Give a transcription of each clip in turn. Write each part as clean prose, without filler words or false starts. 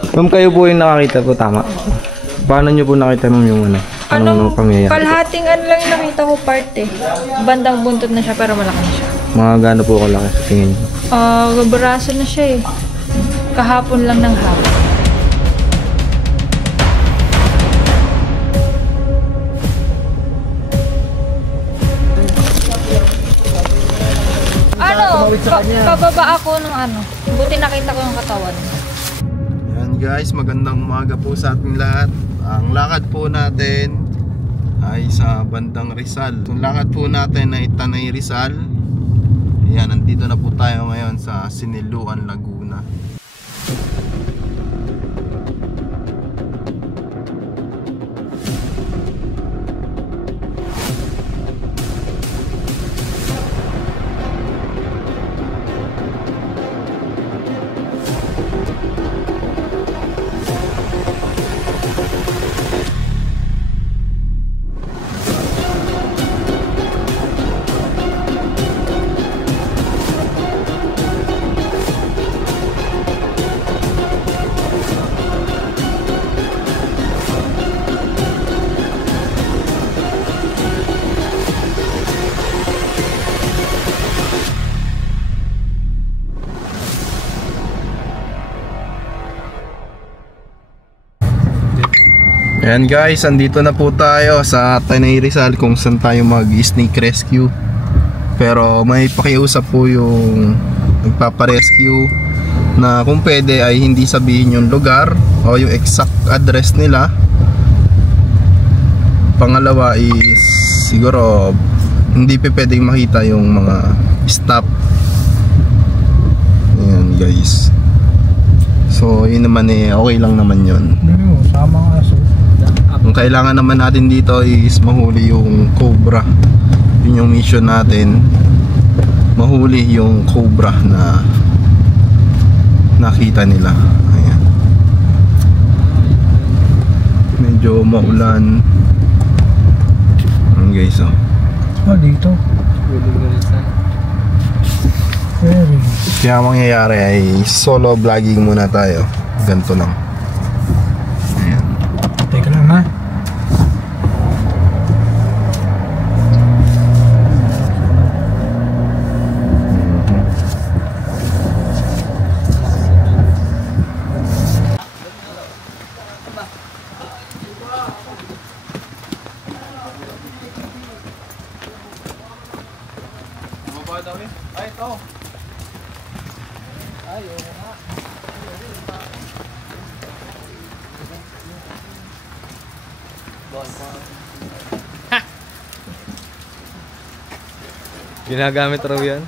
Ma'am, kayo po yung nakakita po, tama? Paano nyo po nakita, ma'am, yung anong pangyayari? Kalahating ano lang yung nakita ko part eh. Bandang buntot na siya pero malaki na siya. Mga gaano po kalaki sa tingin nyo? Braso na siya eh. Kahapon lang ng hapon. Pababa ako ng buti nakita ko yung katawan. Yan guys, magandang umaga po sa ating lahat. Ang lakad po natin ay sa bandang Rizal. Ang lakad po natin ay Tanay Rizal. Yan, nandito na po tayo ngayon sa Siniluan, Laguna. Ayan guys, andito na po tayo sa Tanay Rizal kung saan tayo mag-snake rescue. Pero may pakiusap po yung nagpaparescue na kung pwede ay hindi sabihin yung lugar o yung exact address nila. Pangalawa is siguro hindi pa pwedeng makita yung mga staff. Ayan guys. So yun naman okay lang naman yun. Sama nga aso. Ang kailangan naman natin dito is mahuli yung cobra. Yun yung mission natin. Mahuli yung cobra na nakita nila. Ayan. Medyo maulan. Ayan guys, dito. Kaya mangyayari ay solo vlogging muna tayo. Ganito lang. Ayan. Teka lang ha. Ginagamit raw yan?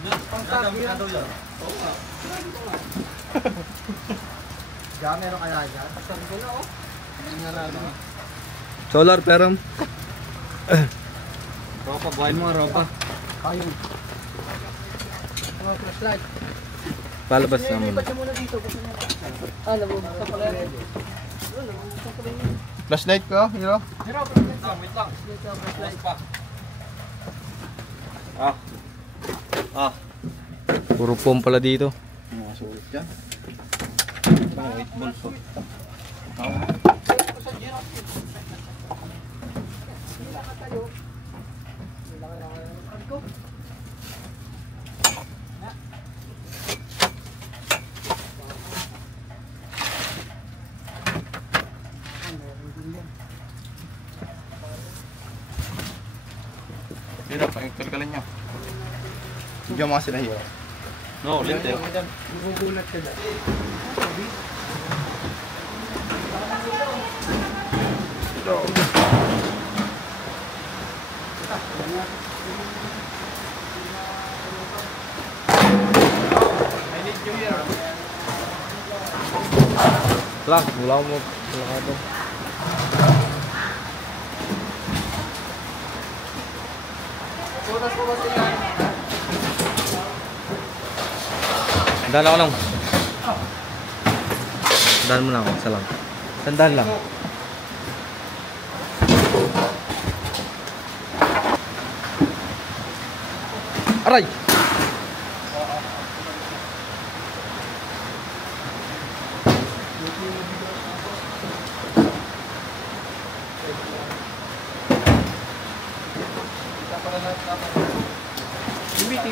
Meron kaya dyan? Solar peram. Ropa, buhayin mo nga ropa. Ayun. Flashlight. Palabas naman. Flashlight ko, hero? Wait lang. Puro pom pala dito. Mga sulit yan. 8 balls. Hira, pangkalkalan nyo. Bigyan mga sila hira. No, ulit eh. Magugulat ka dyan. Lang, mula mo. Mula ka ito. Sandaan ako lang. Sandaan mo lang ako, isa lang. Sandaan lang. Aray!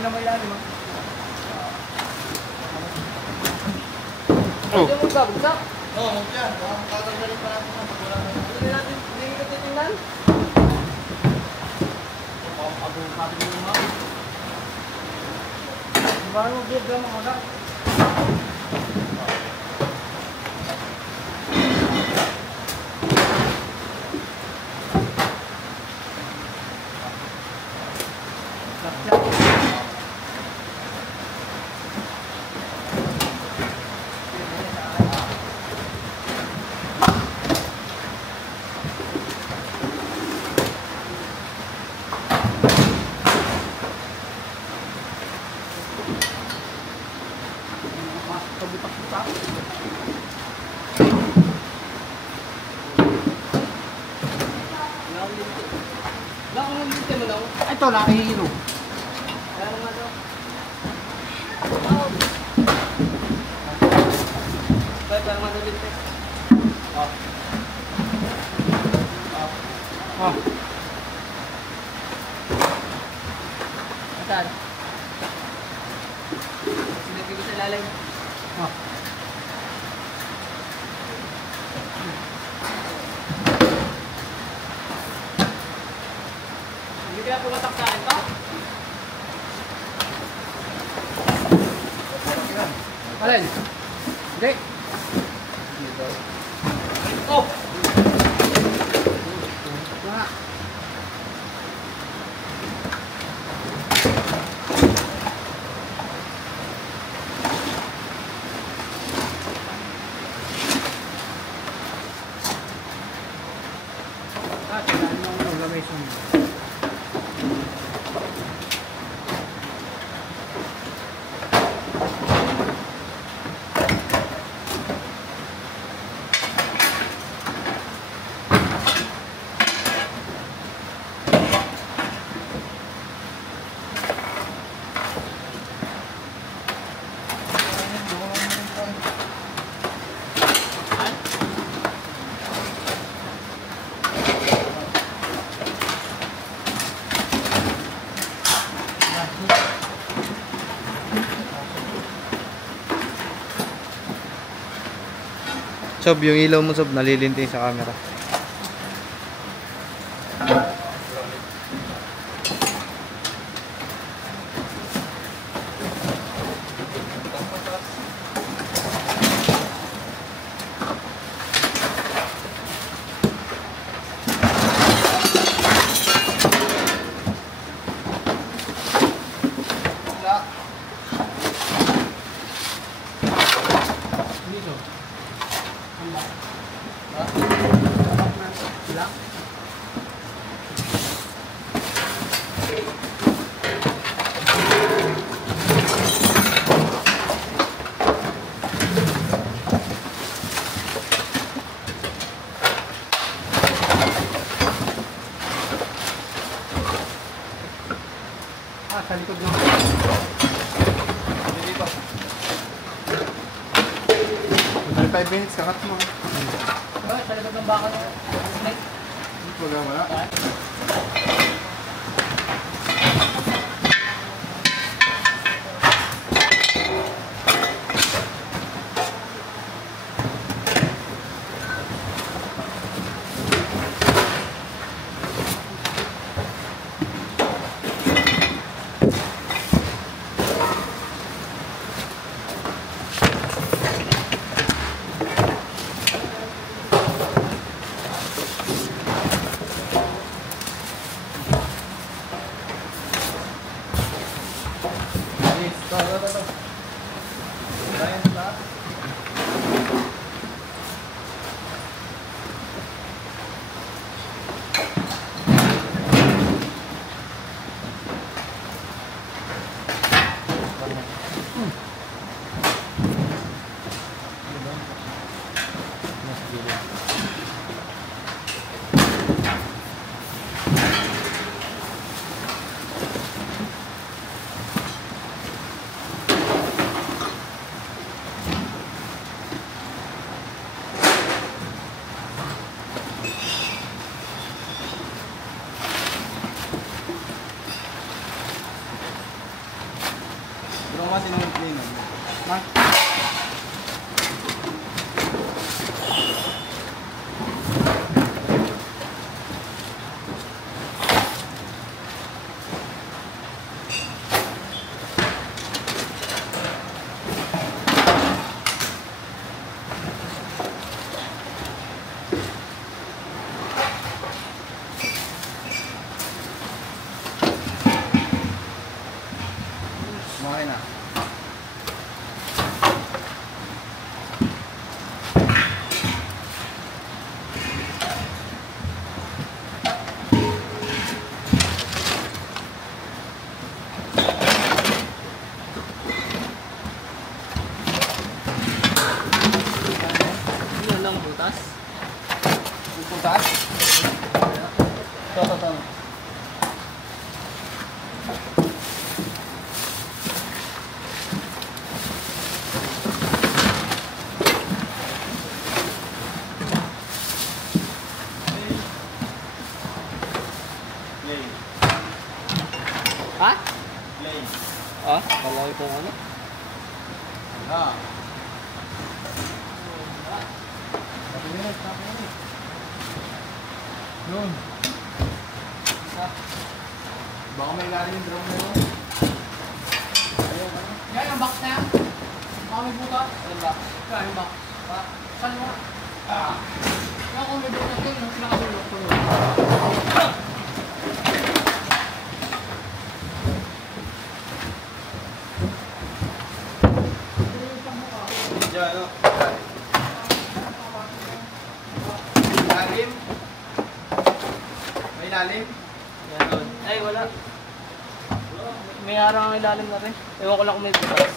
kanina may lalim. Oh. Hindi mo babagsak? Oo, huwag yan. Tatanggalin pa natin ang pagkulang. Hindi natin, hindi ko titingnan. Parang mag-vlog lang ako na. Ito, nakihilo. Saan? Sinagay ko sa ilalim. Hindi kaya pumatak sa akin to? Alin? Hindi. Oh! Nga. Kailangan mo ang programmation. Sob, yung ilaw mo, Sob, nalilinting sa camera. Sa likod ng... Hindi ba? 25 minutes, kakat mo. Bakit? Sa likod ng baka ng snake? Wala. butas? Butas? Ito. Ha? Ah? Kalaki kung ano? Ah. Yun. Baka may lalim yung drum na yun. Yan ang box na yan. Baka may butas. Yan box. Yan yung box. Saan mo? Yan kung may butas yun, yung pinakabulok ko yun. Diyan, ano? Lalim? May lalim? Yan doon. Ay, wala. May harang ang ilalim na rin. Ewan ko lang kung may butas.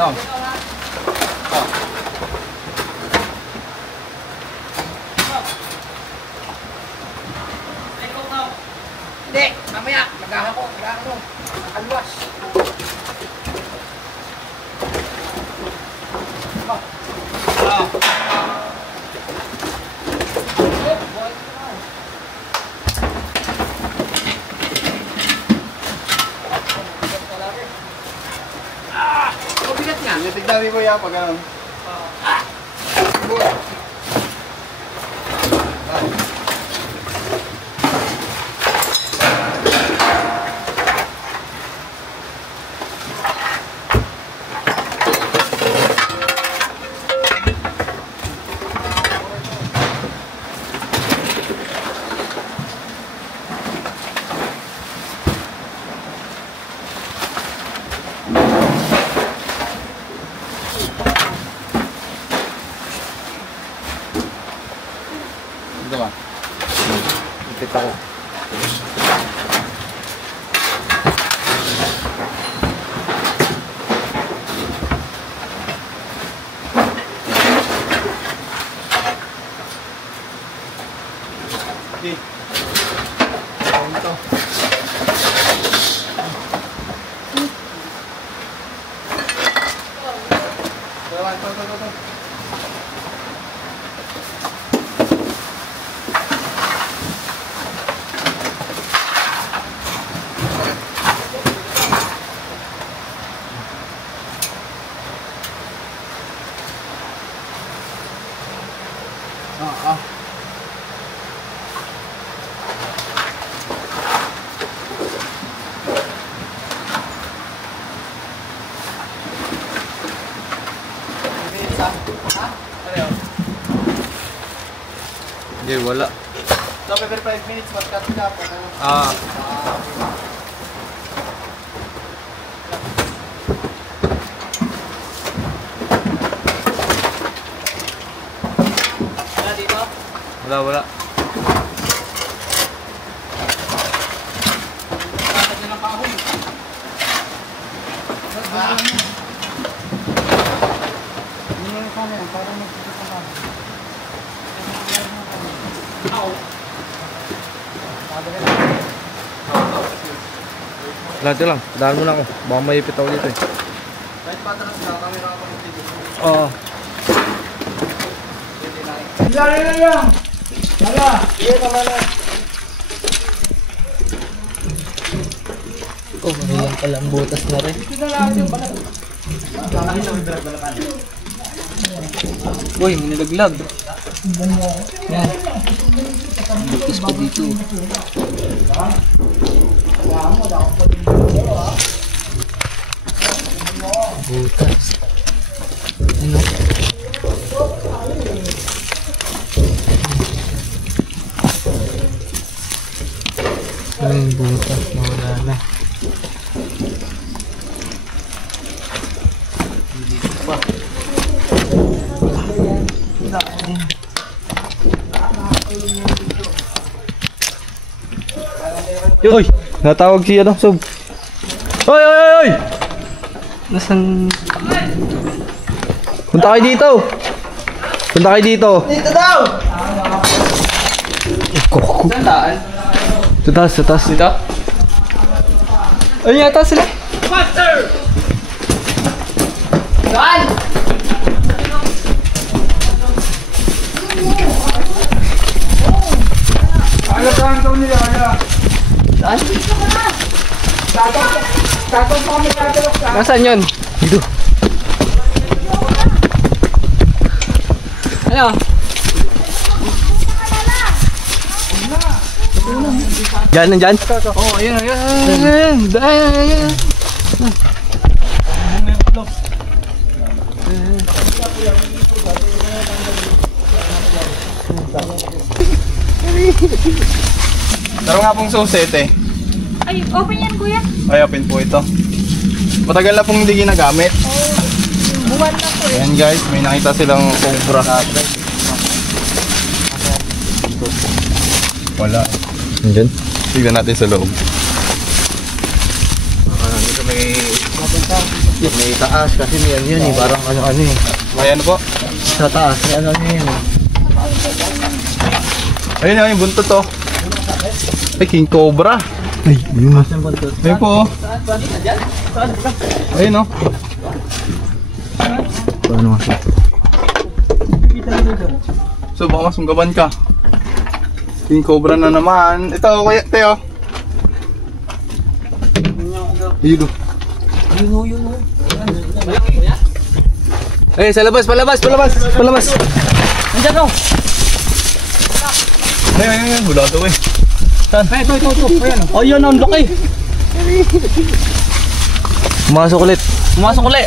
Long. Hindi, mamaya, maghahako. Alwas. Tignan mo yan pag ganun. Ito ba? Ipit ako. Okay. Ito. Ito. Hindi, wala. So, every 5 minutes, mag-cut ka pa. Wala dito? Wala. Tatag na ng kahoy. Hindi mo yung camera, parang magpapit ang kahoy. Ito lang. Daan muna ako. Baka maipit ako dito eh. Kahit patras na, camera ako ng video. Oo. Dali na lang! Wala! Sige, tama na. Oh, mayroon palang butas na rin. Uy, may nalaglag. Yan. Butas pa dito. Butas. Ano? Ano yung butas? Nawala na. Uy! Natawag si ano, Sob. Oy, oy, oy, oy! Nasaan? Punta kayo dito! Punta kayo dito! Dito daw! Saan daan? Sa taas, sa taas. Dito? Ayun yata sila. Saan? Nasaan yun? Dito. Ano? Diyan, nandyan. Oh, ayun, ayun. Ayun. Taro nga pong susete. Ay, open yan, kuya. Ay, open po ito. Matagal na pong hindi ginagamit. Buwan na po. Ayan guys, may nakita silang cobra. Wala. Nandyan. Tignan natin sa loob. Dito may taas kasi may ano yun eh. Parang ano eh. Ayan po. Sa taas may ano yun eh. Ayun na yung buntot to. Ay, king cobra. Ay, yun na. Ayun po. Ayun o. Paano nga? So baka masunggaban ka. King cobra na naman. Ito, kuya, Teo. Ayun o. Eh, sa labas, palabas, palabas, palabas. Nandiyan o! Ayun. Hula daw eh. Ito. Ayan o. Oh, yun, ang laki. Pumasok ulit. Pumasok ulit.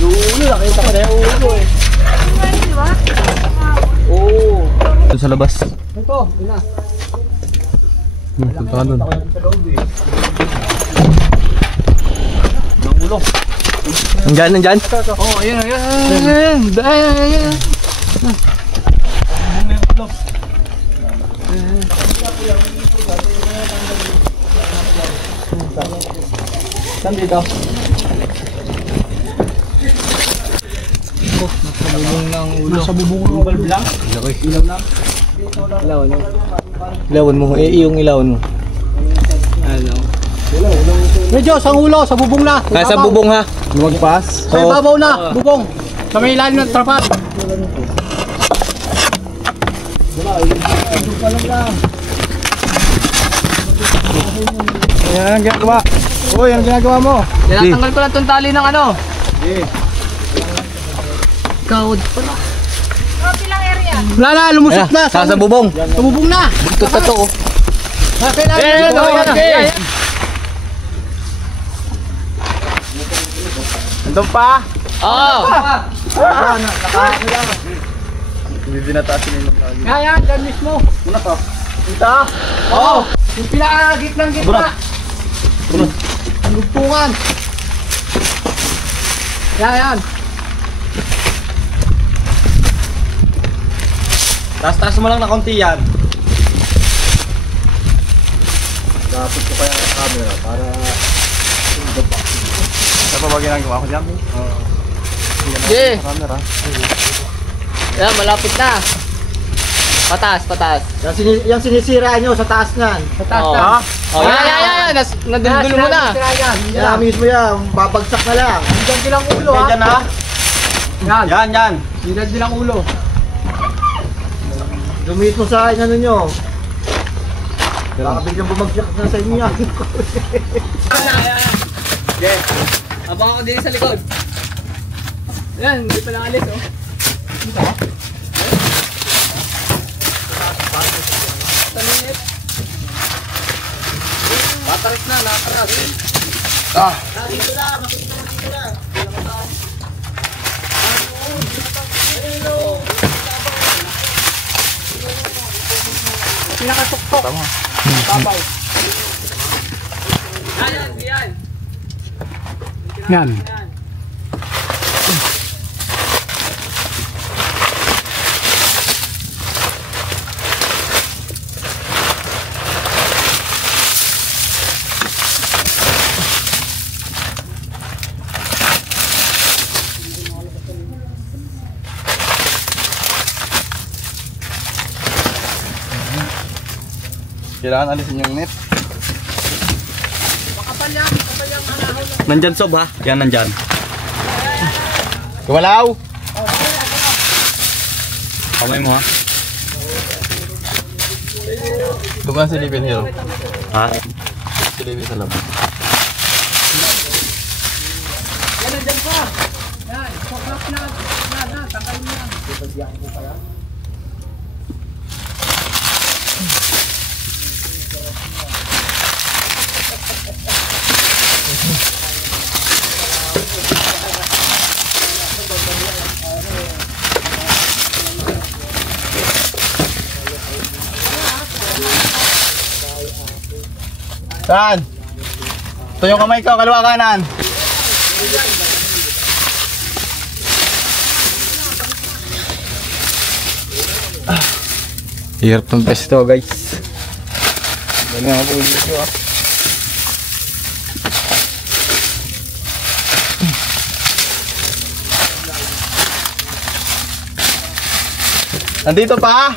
Yung ulo, nakita ko na yung ulo eh. Oo. Doon sa labas. Ito, ina. Punta ka doon. Ang ulo. Nandyan, nandyan. Oh, ayun. Ayun. Saan dito? Oh, nasa bubong ng ulo. Nasa bubong ng ulo lang? Ilaw lang? Ilaw, no? Ilawan mo, yung ilawan mo. Ano? Medyo, sa ulo, sa bubong na. Nasa bubong ha. Lumagpas. Sa ibabaw na, bubong. Sa may ilalim ng trapal. Ayan ang ginagawa. Uy, ang ginagawa mo. Tinatanggal ko lang itong tali ng ano. Kawad pala. Oh, pilang area. Wala na, lumusot na. Sa bubong. Sa bubong na. Ito to. Nasa ilalim ng trapal. Andun pa. Oo. Hindi binatasin yung lagi. Yan, dyan mismo. Muna to. Dito. Oo. Yung pinakagit ng gitna. Ang lugtungan. Yan. Taas mo lang na konti yan. Dapat ko kaya ang camera para ano ba ginagawa ko dyan? Sige. Camera. Yan, malapit na. Patas. Yung sinisira nyo sa taas nan. Sa taas Oo. na. Oh, yan. Naduldulo mo na. Yan mismo yan. Babagsak na lang. Hanggang silang ulo ha. Dyan ha? Yan. Hanggang silang ulo. Dumito sa ano nyo. Baka biglang bumagsak na sa inyo yan. Abang ako din sa likod. Yan, hindi pa lang alis oh. Talinit. Patarik na, nakataras. Pinakatuktok. Babaw. Yan. Yan. Kailangan alisin yung net. Nandyan sob ha? Yan nandyan. Walaw! Kamay mo ha? Ito ka silipin, Hero. Ha? Silipin sa labas. Yan, nandyan pa. Yan, focus na. Tanggalin mo yan. Saan? Ito yung kamay ko, kaliwa kanan. Hirap ng pesto guys. Dali nga po dito ah. Nandito pa?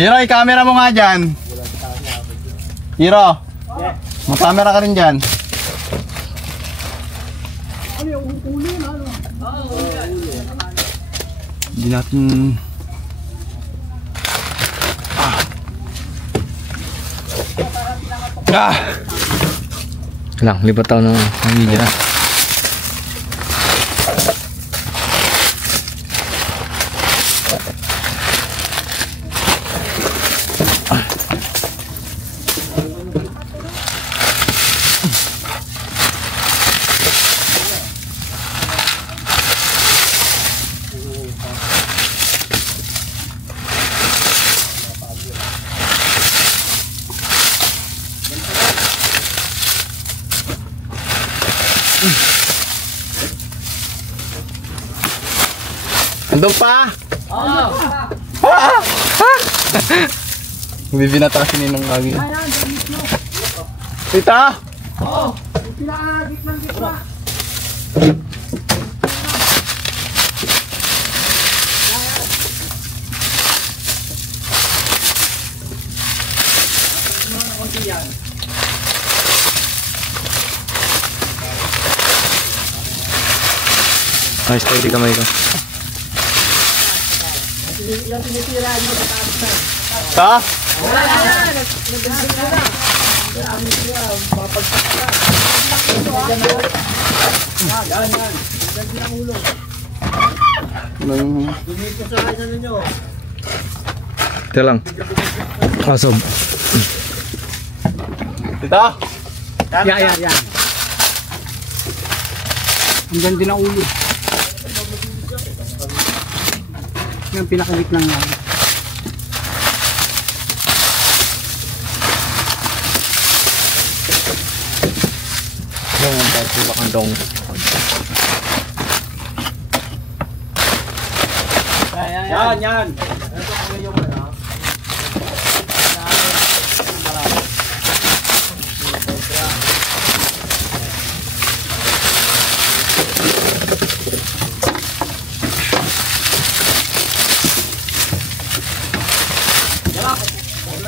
Hiro, i-camera mo nga dyan. Hiro, mag-camera ka rin dyan. Hindi natin... Lang, lipat ako ng video na. Andun pa? Oo. Hindi binatasin ninong kagi. Tita? Oo. Pinakagit ng gitna. Nice, pwede kamay ko. Ha? Ito lang. Kasob. Tita? Yan. Andyan din ang ulo. Yan, pinakagit lang yan. Yung ang pati bakandong. Yan.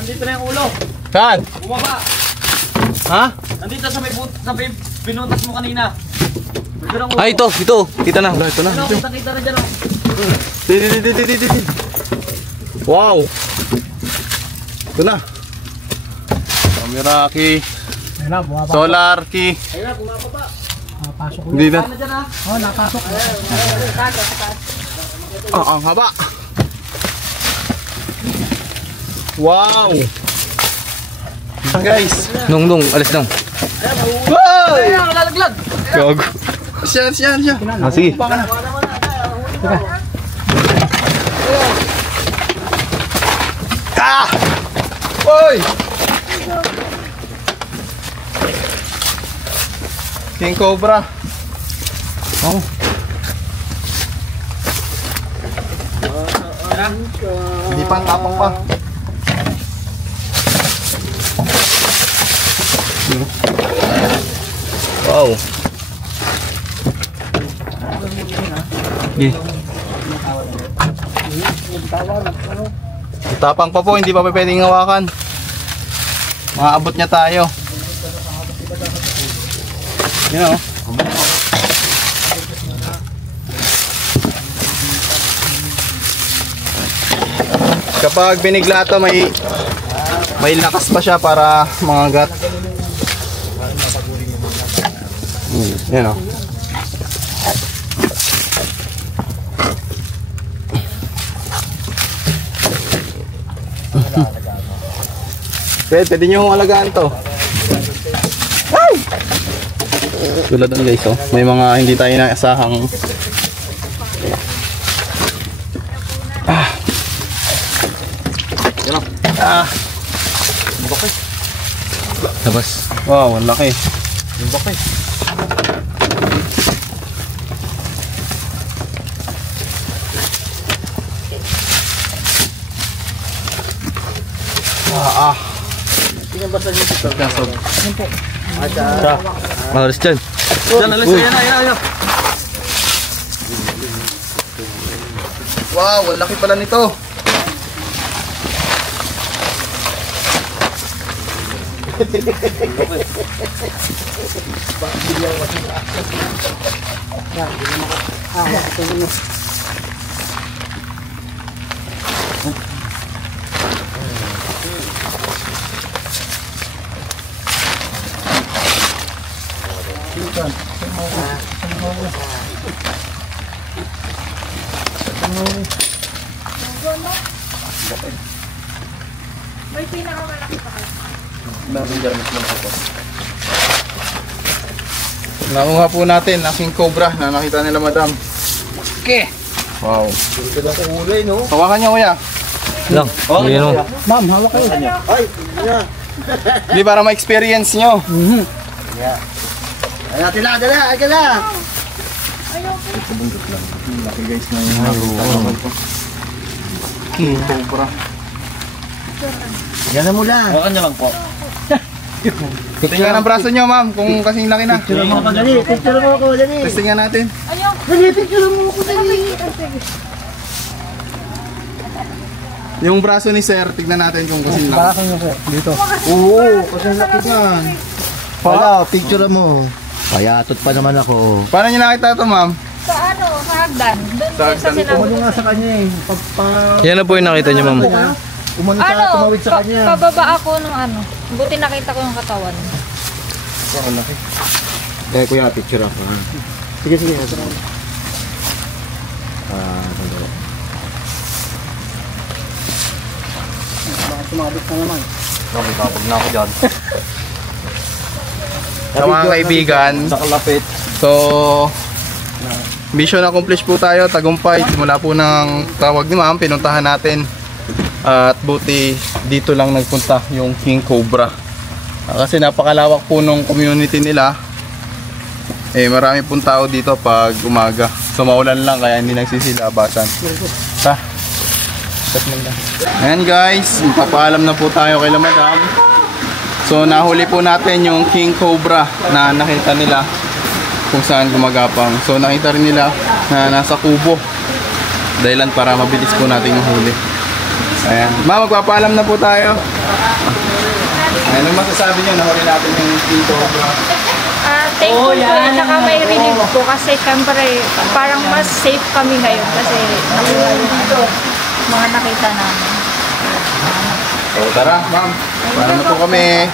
Nandito na yung ulo. Saan? Bumaba. Ha? Nandito sa may binutas mo kanina. Nandito na ang ulo. Ay, ito. Kita na. Ito na. Ano, kita na dyan. Di. Wow. Ito na. Camera key. Ayun na, bumaba. Solar key. Ayun na, bumaba. Napasok ko. Hindi na. Ano dyan ha? Oo, napasok. Ang haba. Wow. Guys. Nung, alis lang. Wow! Ay, ang lalaglag. Gago. Siya. Ah, sige. Baka na. Ah! Oy! King Cobra. Oh. Hindi pa, tapang pa. Wow. Okay. Tapang pa po, hindi pa pwedeng hawakan. Maaabot niya tayo. Yan o. Kapag binigla ito, may lakas pa siya para mangagat. Yan o. Pwede nyo alagaan to. Ay! Tulad ng guys, oh. May mga hindi tayo naasahang yan o. Laki. Tapos, Wow, ang laki. Laki. Tingnan ba sa inyo ito? Kasog. mahalas dyan. Diyan, alis na yan. Wow, ang laki pala nito. May pinakamalaki pa kayo. Nakuha po natin ang king cobra na nakita nila madam. Okay. Wow. Hawakan niya kuya. Lang, yun o. Ma'am, hawak kayo. Hindi para ma-experience nyo. Laki guys na yung hawakan ko. King cobra. Hawakan niya lang po. Tingnan ang braso nyo ma'am kung kasing laki na. Picture mo ako, dali. Testingan natin. Dali, picture mo ako, dali. Yung braso ni sir, tignan natin kung kasing laki. Bakit nyo po? Dito. Oo, kasing laki yan. Wala, picture mo. Payatot pa naman ako. Paano nyo nakita ito ma'am? Sa ano, sa hagdan. Doon Sa sa hagdan. sinabi. Umano nga sa kanya eh. Yan na po yung nakita niyo, ma'am. Umano sa Ano, tumawid sa kanya. pababa ako ng ano. Buti nakita ko yung katawan. Eh, kuya, picture ako. Ha? Sige, sige. Sandali. Baka sumabit na naman. Nakapag na ako dyan. Sa mga kaibigan, Sa kalapit. so mission accomplished po tayo, tagumpay. Simula po ng tawag ni ma'am, pinuntahan natin. At buti dito lang nagpunta yung king cobra. Kasi napakalawak po nung community nila. Eh marami pong tao dito pag umaga. So maulan lang kaya hindi nagsisilabasan. Ha? Ayan guys, papaalam na po tayo kay la madam. So nahuli po natin yung king cobra na nakita nila kung saan gumagapang. So nakita rin nila na nasa kubo. Dahilan para mabilis po natin yung huli. Ayan. Ma, magpapaalam na po tayo. Ano masasabi nyo? Nahuli natin yung king cobra. Thankful po at saka may relief po kasi syempre parang mas safe kami ngayon kasi nakuha yung mga nakita namin. So tara, ma'am. Para na po kami.